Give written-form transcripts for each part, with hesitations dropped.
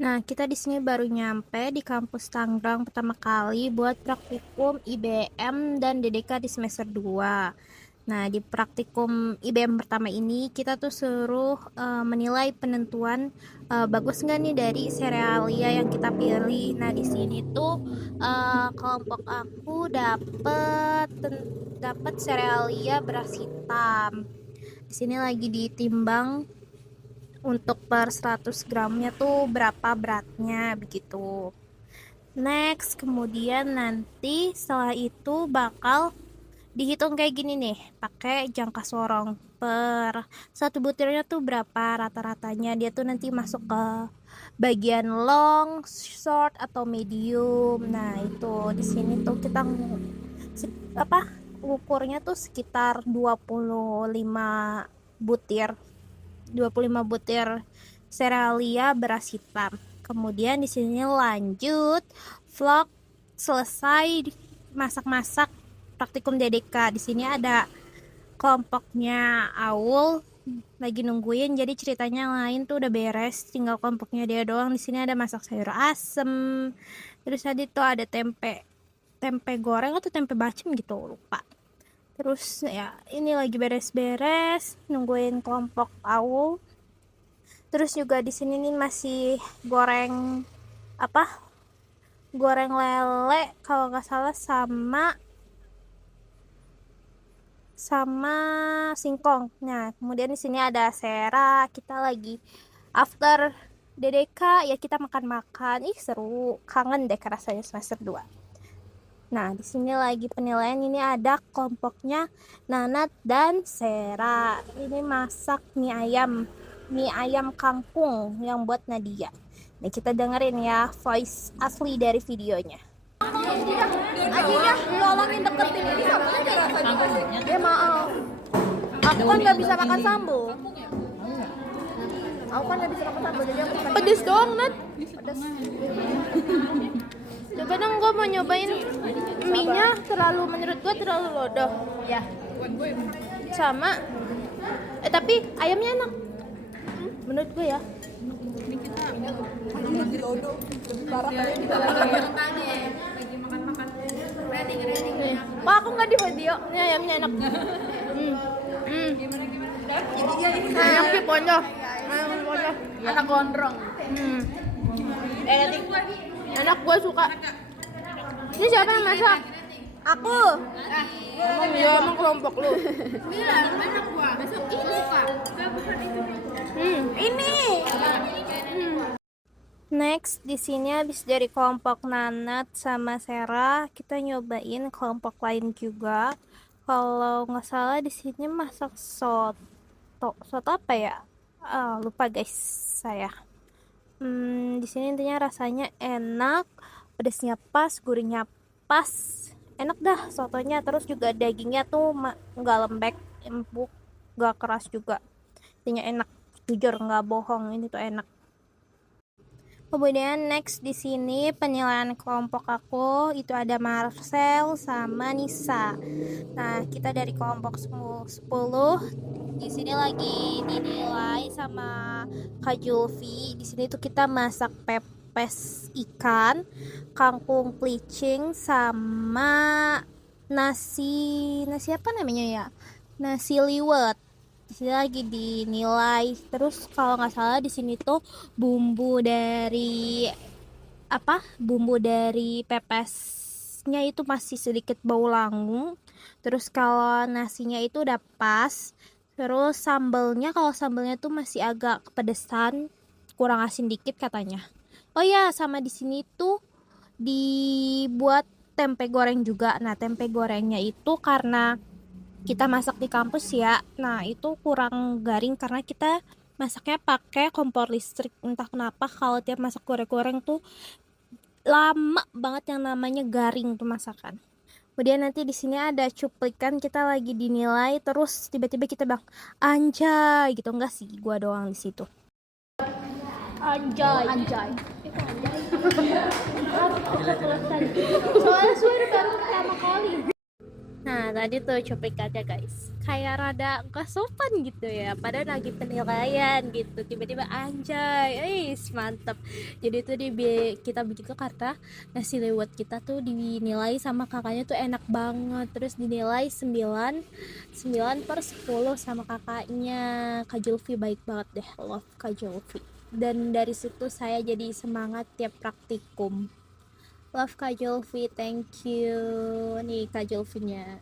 Nah, kita di sini baru nyampe di kampus Tangerang pertama kali buat praktikum IBM dan DDK di semester 2. Nah, di praktikum IBM pertama ini kita tuh suruh menilai penentuan bagus nggak nih dari serealia yang kita pilih. Nah, di sini tuh kelompok aku dapet serealia beras hitam. Di sini lagi ditimbang untuk per 100 gramnya tuh berapa beratnya begitu. Next, kemudian nanti setelah itu bakal dihitung kayak gini nih, pakai jangka sorong per satu butirnya tuh berapa rata-ratanya. Dia tuh nanti masuk ke bagian long, short atau medium. Nah, itu di sini tuh kita apa? Ukurnya tuh sekitar 25 butir. 25 butir serealia beras hitam. Kemudian di sini lanjut vlog selesai masak-masak praktikum DDK. Di sini ada kelompoknya Aul lagi nungguin, jadi ceritanya lain tuh udah beres, tinggal kelompoknya dia doang. Di sini ada masak sayur asem, terus tadi tuh ada tempe tempe goreng atau tempe bacem gitu, lupa. Terus ya ini lagi beres-beres nungguin kelompok Aul. Terus juga di sini nih masih goreng apa? Goreng lele kalau nggak salah sama singkong. Nah, kemudian di sini ada Sera. Kita lagi after DDK ya kita makan-makan. Ih, seru. Kangen deh rasanya semester 2. Nah, di sini lagi penilaian, ini ada kelompoknya Nanat dan Sera. Ini masak mie ayam kangkung yang buat Nadia. Nih kita dengerin ya voice asli dari videonya. Ajinya nolongin deketin ini sama aja rasanya. Ya maaf. Aku kan nggak bisa makan sambal. Aku kan nggak bisa makan sambal jadi aku makan. Pedes doang, Nat. Pedas. Coba dong, gue mau nyobain mie-nya, menurut gue terlalu lodoh. Ya. Sama tapi ayamnya enak. Menurut gue ya. Nih. Wah, aku nggak di video. Ini ayamnya enak. Ayam piponyo. Anak gondrong. Nanti enak, gue suka. Ini siapa yang masak? Aku. Emang kelompok lu. Ini. Next, di sini habis dari kelompok Nanat sama Sera, kita nyobain kelompok lain juga. Kalau nggak salah di sini masak soto. Soto apa ya? Lupa guys saya. Di sini intinya rasanya enak, pedasnya pas, gurihnya pas. Enak dah sotonya. Terus juga dagingnya tuh nggak lembek, empuk, nggak keras juga. Intinya enak. Jujur nggak bohong, ini tuh enak. Kemudian next di sini penilaian kelompok aku itu ada Marcel sama Nisa. Nah, kita dari kelompok 10 di sini lagi dinilai sama Kak Julfi. Di sini tuh kita masak pepes ikan, kangkung plicing sama nasi apa namanya ya? Nasi liwet. Di sini lagi dinilai. Terus kalau nggak salah di sini tuh bumbu dari pepesnya itu masih sedikit bau langu. Terus kalau nasinya itu udah pas. Terus kalau sambalnya tuh masih agak kepedesan, kurang asin dikit katanya. Oh ya, sama di sini tuh dibuat tempe goreng juga. Nah, tempe gorengnya itu karena kita masak di kampus ya, nah itu kurang garing karena kita masaknya pakai kompor listrik. Entah kenapa kalau tiap masak goreng-goreng tuh lama banget yang namanya garing tuh masakan. Kemudian nanti di sini ada cuplikan kita lagi dinilai, terus tiba-tiba kita bilang anjay gitu. Enggak sih, gua doang di situ. Anjay. Soalnya suara baru pertama kali. Nah, tadi tuh cuplikannya guys. Kayak rada gak sopan gitu ya. Padahal lagi penilaian gitu. Tiba-tiba anjay. Mantap. Jadi tuh kita begitu karena nasi lewat kita tuh dinilai sama kakaknya tuh enak banget. Terus dinilai 9 per 10 sama kakaknya. Kak Julfi baik banget deh. Love Kak Julfi. Dan dari situ saya jadi semangat tiap praktikum. Love Kak Julfi, thank you. Nih Kak Julfinya.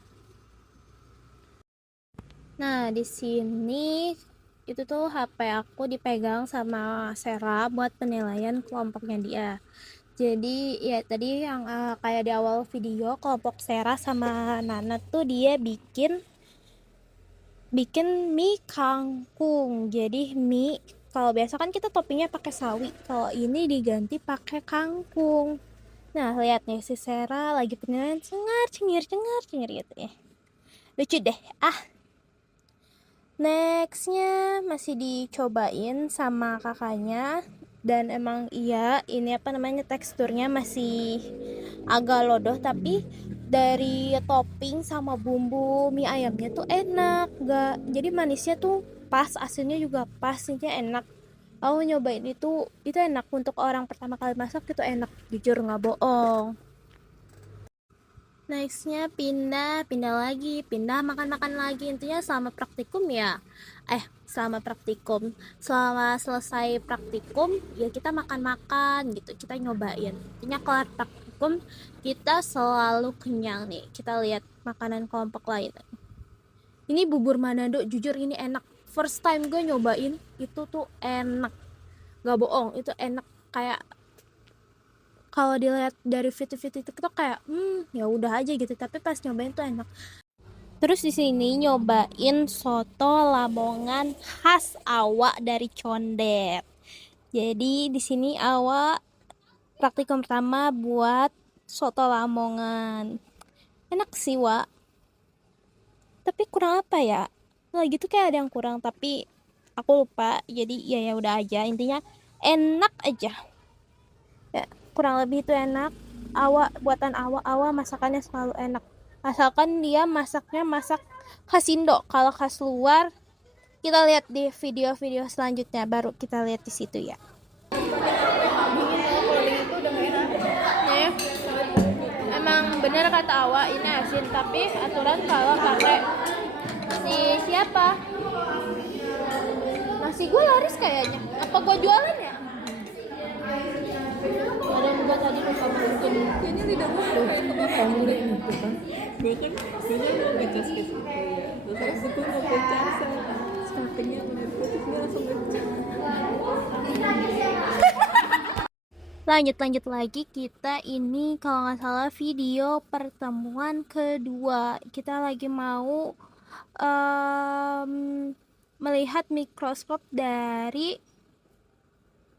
Nah, di sini itu tuh HP aku dipegang sama Sera buat penilaian kelompoknya dia. Jadi ya tadi yang kayak di awal video kelompok Sera sama Nana tuh dia bikin bikin mie kangkung. Jadi mie kalau biasa kan kita toppingnya pakai sawi, kalau ini diganti pakai kangkung. Nah, lihat nih si Sera lagi penilaian cengar cengir gitu ya. Lucu deh. Nextnya masih dicobain sama kakaknya dan emang iya ini apa namanya teksturnya masih agak lodoh tapi dari topping sama bumbu mie ayamnya tuh enak gak jadi manisnya tuh pas asinnya juga pas ini enak. Aku nyobain itu enak untuk orang pertama kali masak itu enak jujur nggak bohong. Nextnya pindah makan-makan lagi intinya selama praktikum ya selama selesai praktikum ya kita makan-makan gitu kita nyobain intinya kelar praktikum kita selalu kenyang nih kita lihat makanan kelompok lain ini bubur Manado jujur ini enak first time gue nyobain itu tuh enak gak bohong itu enak kayak kalau dilihat dari video-video TikTok kayak ya udah aja gitu tapi pas nyobain tuh enak. Terus di sini nyobain soto Lamongan khas awak dari Condet. Jadi di sini awak praktikum pertama buat soto Lamongan. Enak sih, Wak. Tapi kurang apa ya? Lagi tuh kayak ada yang kurang tapi aku lupa. Jadi ya udah aja. Intinya enak aja. Ya, kurang lebih itu enak. Buatan awak masakannya selalu enak. Asalkan dia masaknya masak khas Indo. Kalau khas luar kita lihat di video-video selanjutnya baru kita lihat di situ ya. Nih, emang bener kata Awa ini asin tapi aturan kalau pakai siapa? Nasi gue laris kayaknya. Apa gue jualan ya? Ada juga tadi lupa mungkin Kayaknya lidah gue kayak kamu itu kan. Gue kan ngecas ke situ ya. Terus habis itu mau pecasan. Sampingnya menurut terus dia langsung ngecas. lanjut lagi kita ini kalau nggak salah video pertemuan kedua kita lagi mau melihat mikroskop dari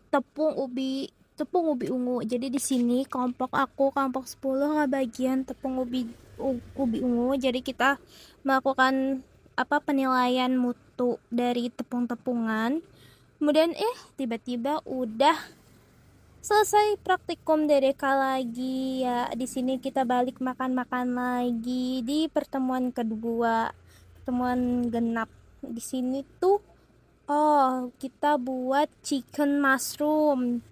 tepung ubi ungu. Jadi di sini kelompok 10 nggak bagian tepung ubi ungu. Jadi kita melakukan penilaian mutu dari tepung-tepungan. Kemudian tiba-tiba udah selesai praktikum DDK lagi ya. Di sini kita balik makan-makan lagi di pertemuan kedua, pertemuan genap. Di sini tuh kita buat chicken mushroom,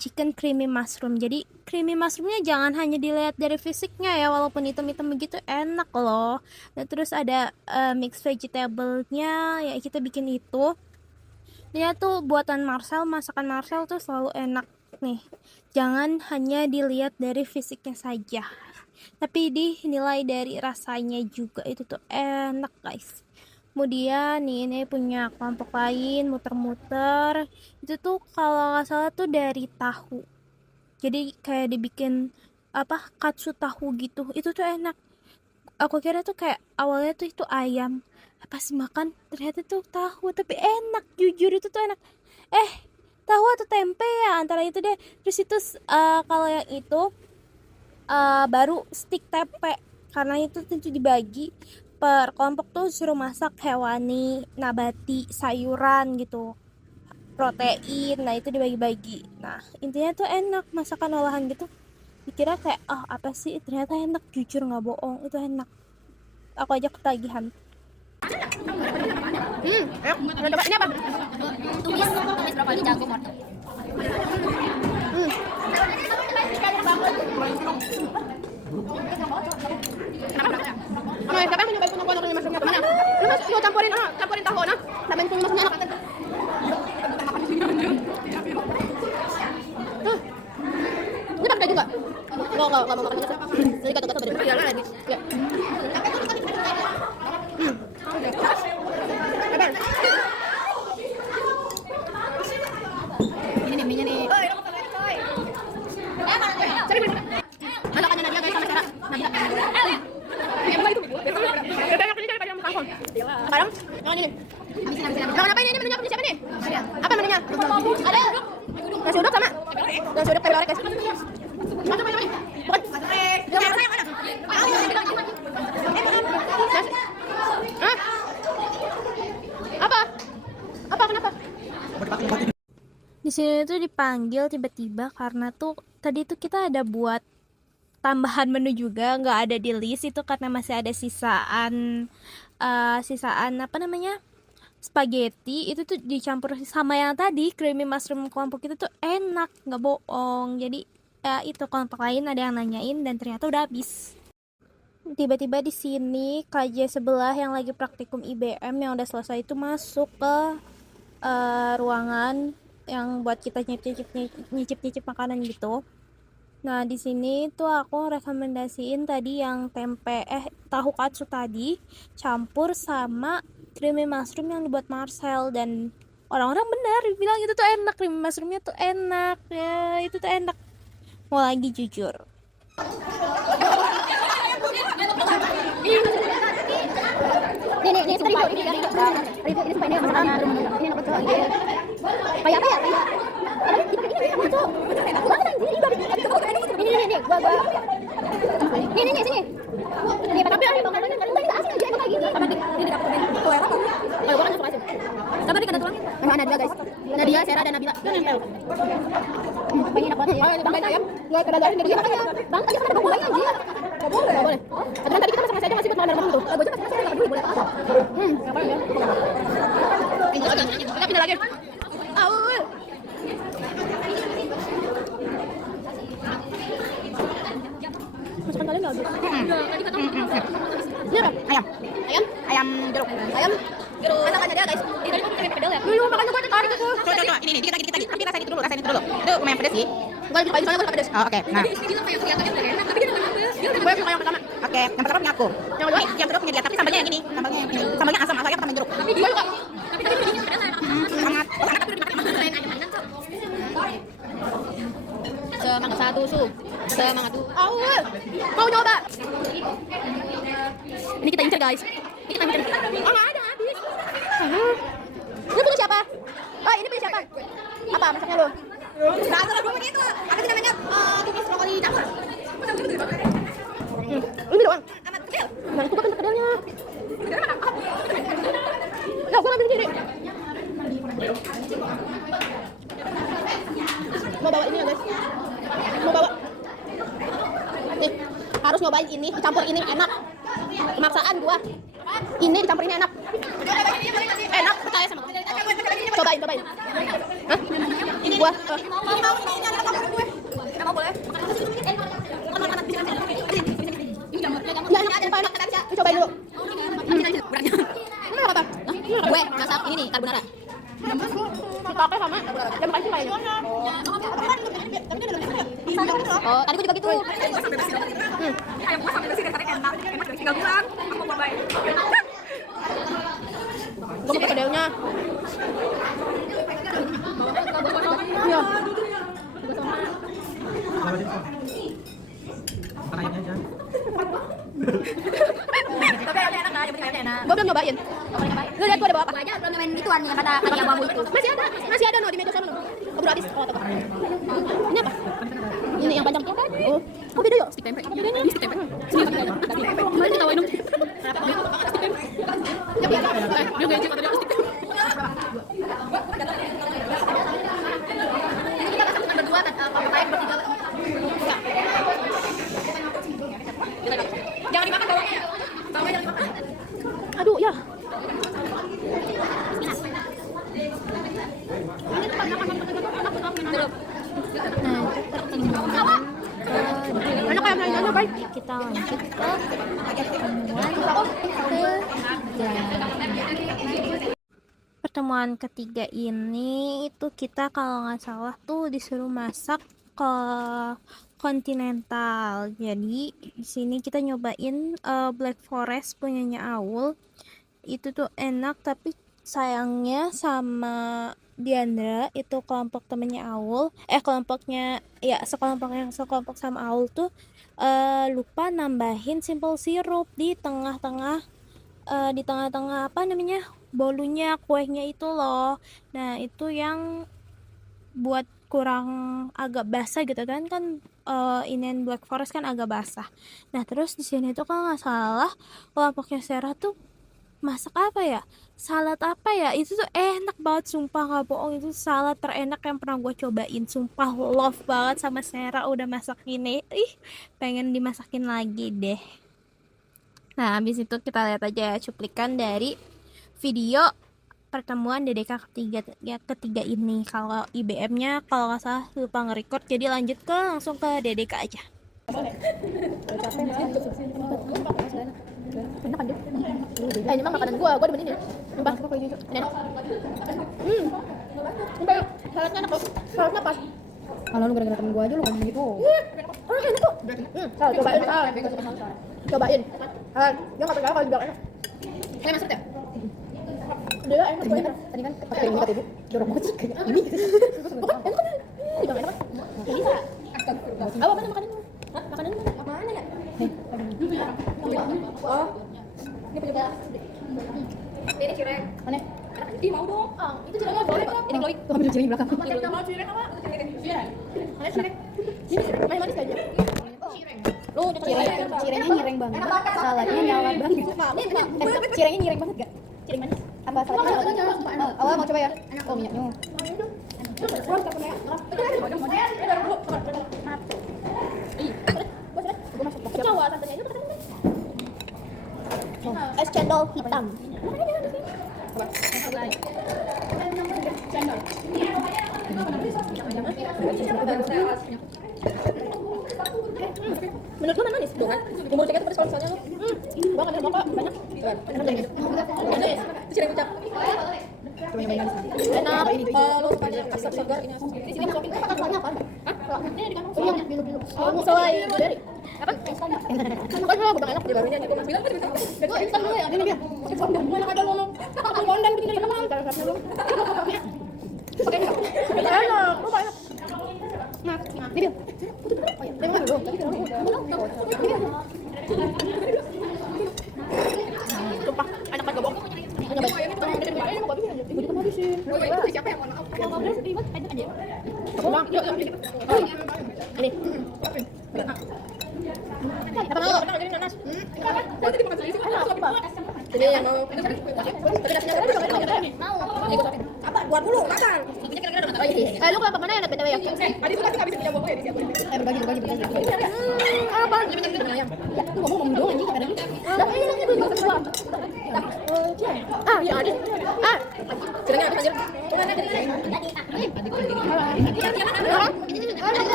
chicken creamy mushroom. Jadi creamy mushroomnya jangan hanya dilihat dari fisiknya ya, walaupun hitam-hitam begitu enak loh. Dan terus ada mixed vegetable-nya ya kita bikin itu. Dia tuh buatan Marcel, masakan Marcel tuh selalu enak nih. Jangan hanya dilihat dari fisiknya saja, tapi dinilai dari rasanya juga. Itu tuh enak guys. Kemudian nih ini punya kelompok lain muter-muter. Itu tuh kalau nggak salah tuh dari tahu. Jadi kayak dibikin katsu tahu gitu. Itu tuh enak. Aku kira tuh kayak awalnya tuh itu ayam, pas makan ternyata tuh tahu tapi enak jujur itu tuh enak. Tahu atau tempe ya antara itu deh. Terus itu kalau yang itu baru stick tempe karena itu tentu dibagi per kelompok tuh suruh masak hewani, nabati, sayuran gitu, protein. Nah itu dibagi-bagi. Nah intinya tuh enak masakan olahan gitu. Dikira kayak apa sih, ternyata enak jujur nggak bohong itu enak. aku aja ketagihan. Ayo, udah coba ini apa? Tumis brokoli jagung wortel. Ano, siapa yang nyobain punya kuah masuknya kemana? Lu mas, mau campurin tahu nah, tambahin punya masuknya enak. Ini pakai juga? Enggak mau makan ini. Jadi kata-kata beda. Ya lagi. Ya. Ini nih minyak nih. Mana kan Nadia guys sama Sarah? Nadia. Yang itu. Kita yang ini daripada yang kangkung. Sekarang yang ini. Yang apa ini? Menunya punya siapa nih? Apa menunya? Ada. Nasi uduk sama. Nasi uduk terbaik guys. Masuk. Bukan. Yang saya mana? Hah? Apa? Apa kenapa? Di sini tuh dipanggil tiba-tiba karena tuh tadi tuh kita ada buat tambahan menu juga, nggak ada di list itu karena masih ada sisaan apa namanya, spaghetti itu tuh dicampur sama yang tadi creamy mushroom kelompok itu tuh enak, nggak bohong. Jadi ya itu kelompok lain ada yang nanyain dan ternyata udah habis. Tiba-tiba di sini KJ sebelah yang lagi praktikum IBM yang udah selesai itu masuk ke ruangan yang buat kita nyicip makanan gitu. Nah, di sini tuh aku rekomendasiin tadi yang tahu katsu tadi campur sama creamy mushroom yang dibuat Marcel, dan orang-orang benar bilang itu tuh enak, creamy mushroomnya tuh enak. Ya, itu tuh enak. Mau lagi jujur. Ini sumpah ini sumpah ini masalahnya ini enak betul. Kayak apa ya? Ini gua ini sini. Ini tapi kita asin aja emang kayak gini. Sama ini dapat tuh apa? Kalau gua kan langsung asin. Sama nih kada tulang. Memang Nadia guys. Nadia, Sarah dan Nabila. Itu nempel. Banyak enak banget. Oh, tambahin ayam. Enggak kada garing dia makanya. Bang, tadi kan ada bumbunya anjir. Enggak boleh. Enggak boleh. Karena tadi kita masih aja masih buat malam tuh. Gua aja masih enggak peduli boleh apa. Ngapain ya? Ini lagi. Kita pindah lagi. Masakan kalian enggak habis? Ini apa? Ayam jeruk. Ayam jeruk. Masakannya dia guys. Ini tadi gua pakai pedal ya. Lu makanya gua tertarik tuh. Coba ini dikit lagi. Tapi rasain itu dulu. Itu lumayan pedes sih. Gua cobain soalnya gua pedes. Oh, oke. Nah. Gua suka yang pertama. Oke, yang pertama punya aku. Yang kedua? Yang kedua punya dia, tapi sambalnya yang ini. Sambalnya asam, asalnya tambahin jeruk. Tapi dia suka. Sangat. Oh, enak tapi udah dimakan. Semangat satu su. Semangat tuh. Mau nyoba. Ini kita incer guys. Ini kita incer. Oh, enggak ada habis. Ini punya siapa? Oh, ini punya siapa? Apa masaknya lo? Nah, kalau gue begitu. Apa sih namanya? Tumis brokoli campur. Ini doang. Amat kecil. Mana tuh kan kedelnya? Nah, gue ngambil sendiri. Mau bawa ini ya guys. Mau bawa. Nih, harus nyobain ini, dicampur ini enak. Kemaksaan gua. Ini dicampur ini enak. Enak, percaya sama gua. Cobain. Hah? Ini gua. Mau boleh? Ya enak. Ini cobain dulu. Ini apa? Gue masak ini nih carbonara. Dipakai sama jam makan sih kayaknya. Oh, tadi gue juga gitu. Ayam gua sampai bersih dari enak dari tinggal pulang. Aku babain. Gua pakai kedelnya. Iya. Tapi ayamnya enak kan, yang penting ayamnya enak. Gua belum nyobain. Lu lihat gua ada bawa apa? Aja belum nyobain gituan yang kata yang bambu itu. Masih ada no di meja sana no. Keburu habis. Oh, tebak. Ini apa? Ini yang panjang. Oh, oh beda yuk. Stick tempe. Apa bedanya? Stick tempe. Sini stick tempe. Gimana kita tawain dong? Stick tempe. Ya biasa. Dia gaji kata dia stick tempe. Ini kita masak cuma berdua kan, kalau lain bertiga. Jangan dimakan bawangnya ya. Bawangnya jangan dimakan. Nah, itu pertimbangan Ano kaya nanya bay? kita lanjut ke pertemuan ketiga ini itu kita kalau nggak salah tuh disuruh masak ke kontinental. Jadi di sini kita nyobain Black Forest punyanya Aul. Itu tuh enak, tapi sayangnya sama Diandra itu kelompok temennya Aul, kelompoknya ya sekelompok sama Aul tuh lupa nambahin simple syrup di tengah-tengah apa namanya bolunya kuenya itu loh. Nah itu yang buat kurang agak basah gitu kan inian Black Forest kan agak basah. Nah terus di sini tuh kalau nggak salah kelompoknya Sarah tuh masak apa ya, salad apa ya, itu tuh enak banget sumpah nggak bohong, itu salad terenak yang pernah gue cobain sumpah. Love banget sama Sarah udah masak ini, pengen dimasakin lagi deh. Nah habis itu kita lihat aja cuplikan dari video pertemuan DDK ketiga ini. Kalau IBM-nya kalau nggak salah lupa nge-record, jadi lanjut langsung ke DDK aja. Enak kan dia? Ini mah makanan gua demen ini. Bang, apa kayak gitu? Enak. Sumpah, saladnya enak loh. Saladnya pas. Kalau lu gara-gara temen gua aja lu ngomong gitu. Enak kok. Cobain. Cobain. Dia nggak percaya kalau dibilang enak. Saya masuk ya? Dia enak kok. Tadi kan pakai ini kata ibu, dorong banget sih kayak ini. Enak kan? Dibilang enak kan? Bisa. Apa mana makanan? Hah? Makanan mana? Mana ya? Oh. Ini penyebab. Ini cireng. Mana? Ih mau dong. Itu cirengnya boleh kok. Ini glowing. Tuh ambil cireng di belakang. Mau cireng apa? Cireng. Mana cireng? Ini manis aja. Lu Cirengnya nyireng banget. Saladnya nyawar banget. Cirengnya nyireng banget gak? cireng manis. Apa saladnya? Awal mau coba ya? Oh minyaknya. Es cendol hitam. Menurut lu manis? Tuh kan? Umur tiga tuh pada soalnya lu. Gua kan mau kok banyak. Enak deh gitu. Manis. Itu cireng ucap. Enak. Kalau asap segar ini asap. Di sini masukin apa rasanya apa? Hah? Ini di kampung. Iya, bilu-bilu. Oh, soalnya dari apa? Kan lu gua enak di barunya nih. Gua masih bilang gua instan dulu ya. Ini dia. Pakai fondant. Gua enak ada ngomong. Aku fondant bikin dari mana? Cara dulu. Pakai enggak? Enak. Lu enak. Nah, ini dia. Oh iya, tengok dulu. Sumpah, enak banget gak bohong. Ini mau babi aja. Ibu kita mau habisin. Itu siapa yang mau maaf? Mau ngobrol ribet aja. Bang, yuk. Ini. Apa mau? Apa jadi nanas? Tadi dimakan sendiri sih. Jadi yang mau. Tapi nasinya tadi juga mau. Apa? Buat dulu, makan. Lu ke mana ya, BTW ya? Tadi sudah kita bisa dijaga ya, disiapin. Berbagi. Apa? Ya, lu ngomong doang anjing kadang. Lah, ini itu juga semua. Ya ada. Cirengnya habis anjir.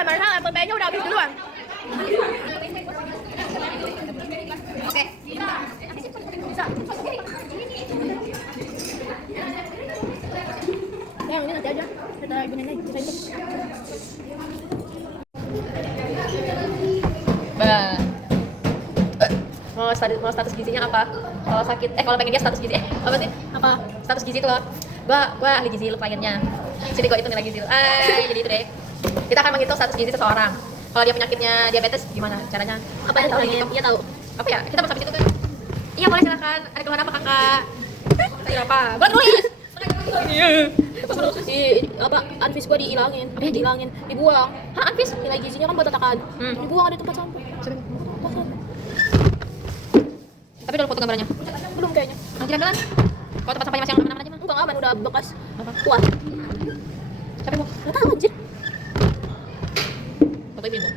Mana apple pie-nya udah habis duluan. Oke. Bisa. Yang ini nanti aja. Kita ibu nenek kita itu. Mau status gizinya apa? Kalau sakit, kalau pengen dia status gizi, apa sih? Apa? Status gizi itu loh. Gua ahli gizi lu kliennya. Sini gua itu nilai gizi lu. Jadi itu deh. Kita akan menghitung status gizi seseorang. Kalau dia penyakitnya diabetes, gimana caranya? Apa yang tahu? Iya tahu. Apa ya? Kita mau sampai situ tuh. Iya boleh silakan. Ada keluhan apa kakak? Sayur apa? Gua tulis. Iya. Apa? Anfis gua dihilangin. Apa yang dihilangin? Dibuang. Hah, Anfis? Nilai gizinya kan berantakan. Dibuang ada tempat sampah. Tapi udah foto gambarnya? Belum kayaknya. Nanti bilang. Kalau tempat sampahnya masih yang aman aja mah. Enggak aman, udah bekas. Kuat. Tapi mau enggak tahu anjir. Foto ibu.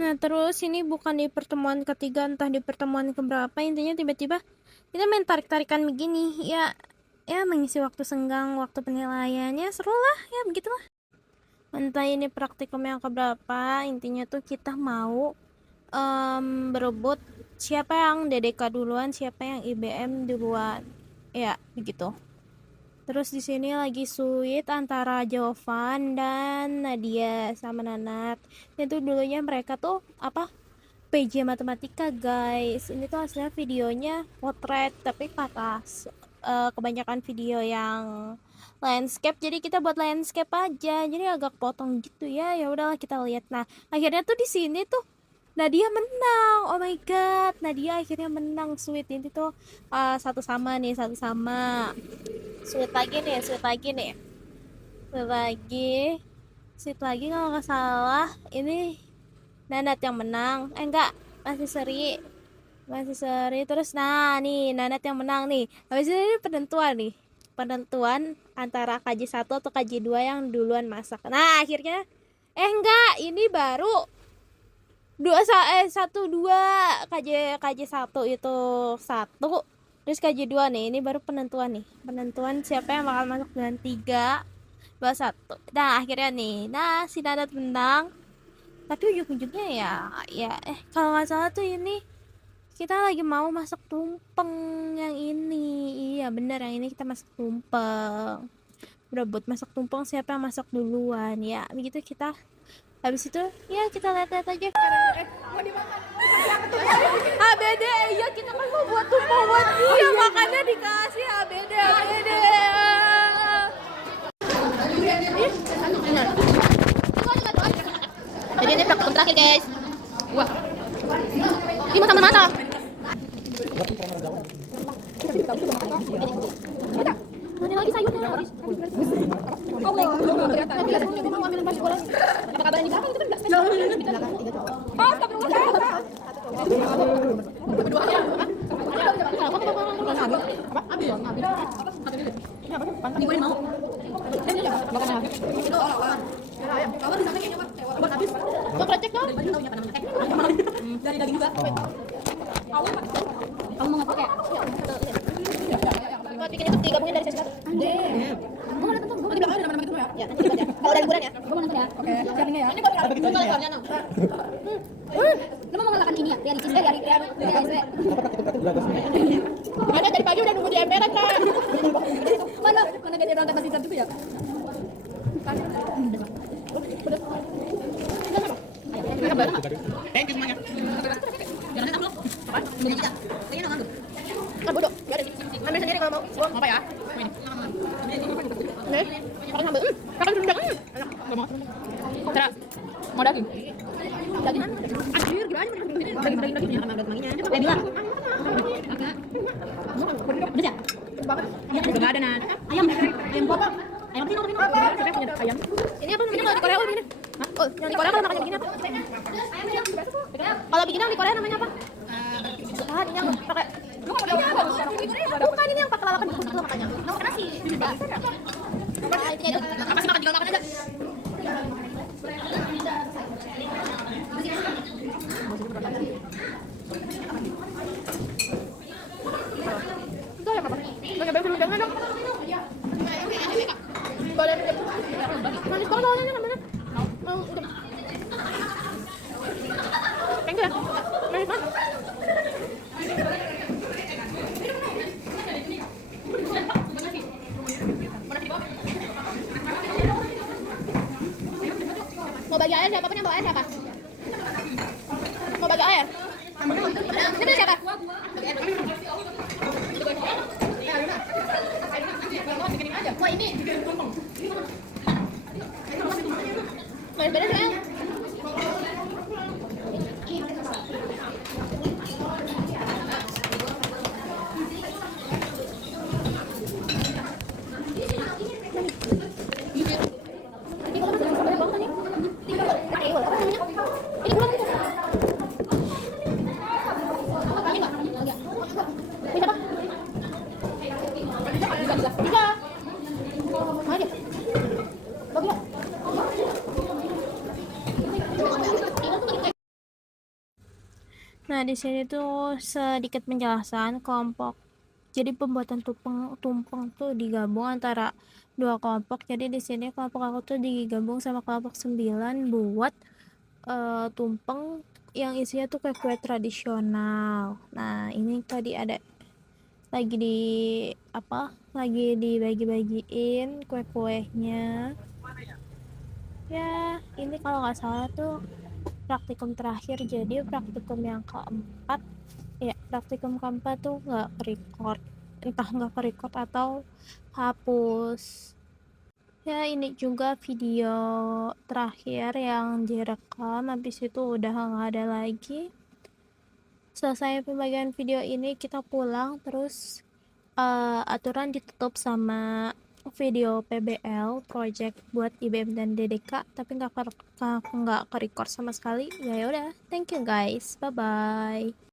Nah terus ini bukan di pertemuan ketiga, entah di pertemuan keberapa, intinya tiba-tiba kita main tarik-tarikan begini ya, mengisi waktu senggang, waktu penilaiannya seru lah ya, begitulah. Entah ini praktikum yang keberapa, intinya tuh kita mau berebut siapa yang DDK duluan, siapa yang IBM duluan, ya begitu. Terus di sini lagi sweet antara Jovan dan Nadia sama Nanat. Itu dulunya mereka tuh apa, PJ matematika guys. Ini tuh hasilnya videonya potret tapi kata kebanyakan video yang landscape, jadi kita buat landscape aja, jadi agak potong gitu ya. Ya udahlah kita lihat. Nah akhirnya tuh di sini tuh Nadia menang. Oh my god, Nadia akhirnya menang. Sweet ini tuh satu sama sweet lagi nih sweet lagi kalau nggak salah ini Nanat yang menang. Enggak, masih seri. Terus nah nih Nanat yang menang nih. Habis ini penentuan antara KJ 1 atau KJ 2 yang duluan masak. Nah akhirnya enggak, ini baru 1 2 KJ 1 itu 1, terus KJ 2 nih, ini baru penentuan siapa yang bakal masuk dengan 3 2 1. Nah akhirnya nih, si Nanat menang, tapi ujung-ujungnya ya kalau nggak salah tuh ini kita lagi mau masak tumpeng yang ini. Iya bener, yang ini kita masak tumpeng, berebut masak tumpeng siapa yang masak duluan ya, begitu. Kita habis itu ya kita lihat-lihat aja. Mau dimakan. ABD ya, kita kan mau buat tumpeng buat dia, makanya dikasih ABD. Jadi ini praktikum terakhir guys. Wah, ini mau sama mata. Mana lagi sayurnya? Mau ambil nasi goreng. Apa kabar di belakang itu kan berdua ya. Dari daging juga. Kamu mau ngapain kayak? Buat bikin itu digabungin dari sesi 1. Mau di belakang ada nama-nama gitu ya? Ya, nanti baca. Kalau dari liburan ya? Gue mau nonton ya. Oke, siapin ya. Ini kok lebarnya, Nang. Lu mau mengalahkan ini ya? Dari Cis, dari ASW. Ada dari pagi udah nunggu di emperan, Kak. Mana dia berangkat masih jam 7 ya? Thank you semuanya. Jangan tahu lu. Apa? Beli kita. Kayaknya nggak ngambil. Kan bodoh. Biarin. Ambil sendiri kalau mau. Gua apa ya? Nih. Pakai sambal. Pakai sundang. Enak. Enggak mau. Cara mau daging. Daging mana? Anjir, gimana ini? Daging sama dagingnya. Bilang. Agak. Udah ya? Banget. Ya, udah enggak ada nan. Ayam potong. Ayam ini apa? Ayam. Ini apa namanya kalau di Korea ini? Hah? Oh, yang di Korea kalau makannya begini apa? Kalau bikinnya di Korea namanya apa? Ini yang pakai. Bukan ini yang pakai lalapan dikit dulu makanya. Mau makan nasi. Apa sih makan juga makan aja. Itu ya apa? Banyak banget dong. Boleh. Manis banget soalnya namanya. Mau udah. Thank you ya. Manis banget. Mau bagi air siapa? Yang bawa air siapa? Mau bagi air? Ini siapa? Wah ini. Beres-beres kan? Nah, di sini tuh sedikit penjelasan kelompok. Jadi pembuatan tumpeng tuh digabung antara dua kelompok. Jadi di sini kelompok aku tuh digabung sama kelompok 9 buat tumpeng yang isinya tuh kue-kue tradisional. Nah, ini tadi ada lagi di apa? Lagi dibagi-bagiin kue-kuenya. Ya, ini kalau nggak salah tuh praktikum terakhir, jadi praktikum yang keempat ya, praktikum keempat tuh nggak record, entah nggak record atau hapus. Ya, ini juga video terakhir yang direkam, habis itu udah nggak ada lagi. Selesai pembagian video ini kita pulang, terus aturan ditutup sama video PBL project buat IBM dan DDK, tapi nggak ke record sama sekali. Ya udah, thank you guys, bye bye.